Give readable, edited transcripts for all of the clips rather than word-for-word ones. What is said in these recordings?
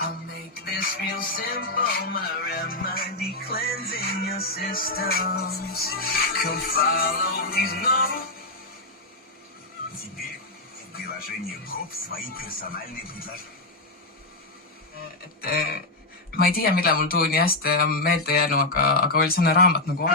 I'll make this real simple. My remedy cleansing your systems. Come follow these notes. Теперь в приложении КОП свои персональные предложения. Ma ei tea, millal mul tuli nii hästi meelde jäänu, aga oli selline raamat nagu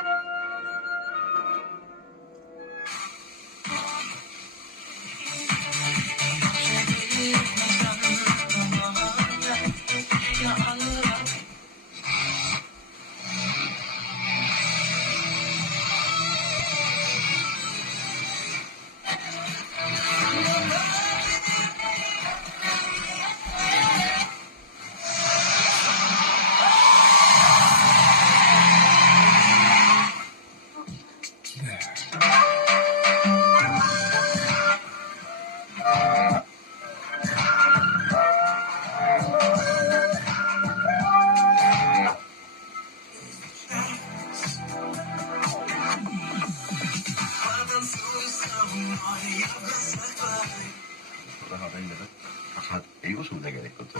tahad välja võtta. Aga nad ei usu tegelikult.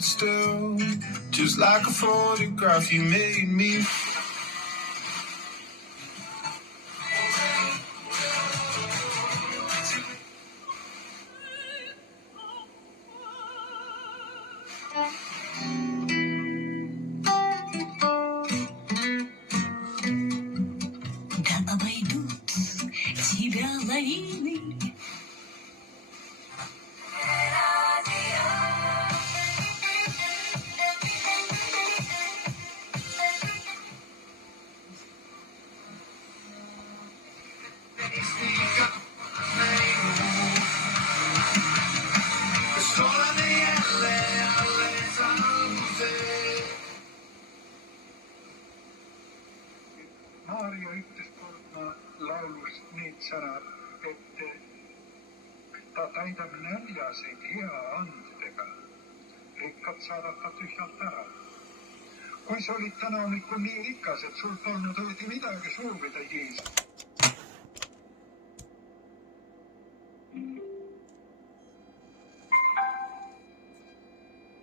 Still, just like a photograph, you made me. Да обойдут тебя лавины. Maarja ütles kord laulus need sõnad, et ta täidab näljaseid hea andedega. Rikkad saadab ta tühjalt ära. Kui sa olid täna hommikul nii rikas, et sul polnud õige midagi soovida Jeesus.